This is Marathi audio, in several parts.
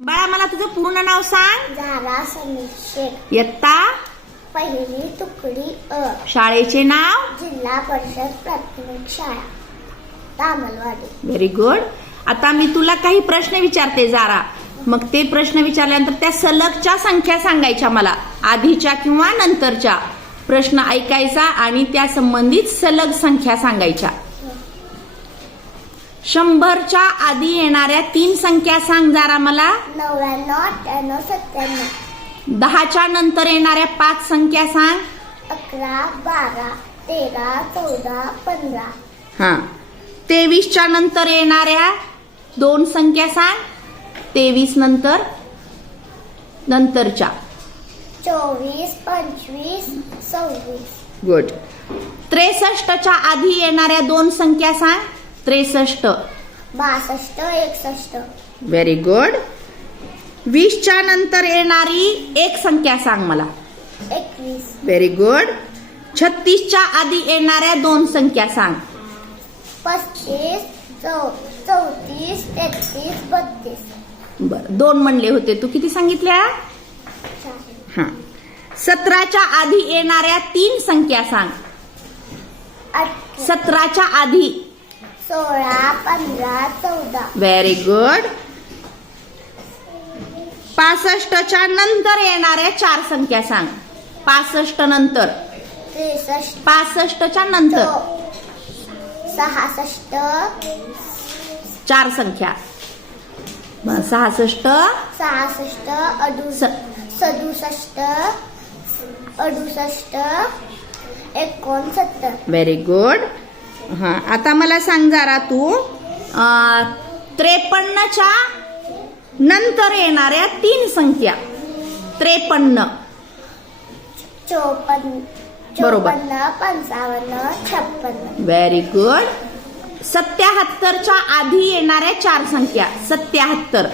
बाळा मला तुझं पूर्ण नाव सांग. समीक्षक इयत्ता. पहिली तुकडी अ. शाळेचे नाव? जिल्हा परिषद प्राथमिक शाळा. तामलवाडी. व्हेरी गुड आता मी तुला काही प्रश्न विचारते जारा. मग ते प्रश्न विचारल्यानंतर त्या सलगच्या संख्या सांगायच्या मला. आधीच्या किंवा नंतरच्या. प्रश्न ऐकायचा आणि त्या संबंधित सलग संख्या सांगायच्या. शंभरच्या आधी येणाऱ्या तीन संख्या सांग जारा मला. नव्याण्णव अठ्ठ्याण्णव सत्त्याण्णव. दहाच्या नंतर येणाऱ्या पाच संख्या सांग. अकरा बारा तेरा चौदा पंधरा. हा. तेवीसच्या नंतर येणाऱ्या दोन संख्या सांग. तेवीस नंतर नंतरच्या. चोवीस पंचवीस सव्वीस. गुड. त्रेसष्टच्या आधी येणाऱ्या दोन संख्या सांग. त्रेसष्ट. बासष्ट एकसष्ट. व्हेरी गुड वीसच्या नंतर येणारी एक संख्या सांग मला. एकवीस. व्हेरी गुड छत्तीसच्या आधी येणाऱ्या दोन संख्या सांग. पस्तीस चौ चौतीस तेहतीस बत्तीस. बर दोन म्हणले होते. तू किती सांगितल्या? हा. सतराच्या आधी येणाऱ्या तीन संख्या सांग. सतराच्या आधी सोळा पंधरा चौदा. व्हेरी गुड पासष्टच्या नंतर येणाऱ्या चार संख्या सांग. पासष्ट नंतर. त्रेसष्ट. पासष्टच्या नंतर. सहासष्ट. चार संख्या. सहासष्ट. सहासष्ट अडुस स- सदुसष्ट अडुसष्ट एकोणसत्तर. व्हेरी गुड हा आता मला सांग जरा तू. त्रेपन्नच्या नंतर येणाऱ्या तीन संख्या. त्रेपन्न. चोपन्न बरोबर. पंचावन्न छप्पन्न. व्हेरी गुड सत्याहत्तरच्या आधी येणाऱ्या चार संख्या. सत्याहत्तर.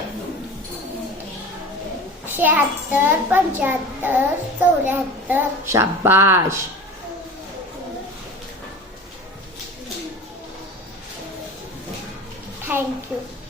शहात्तर पंच्याहत्तर चौऱ्याहत्तर. शाबाश. Thank you.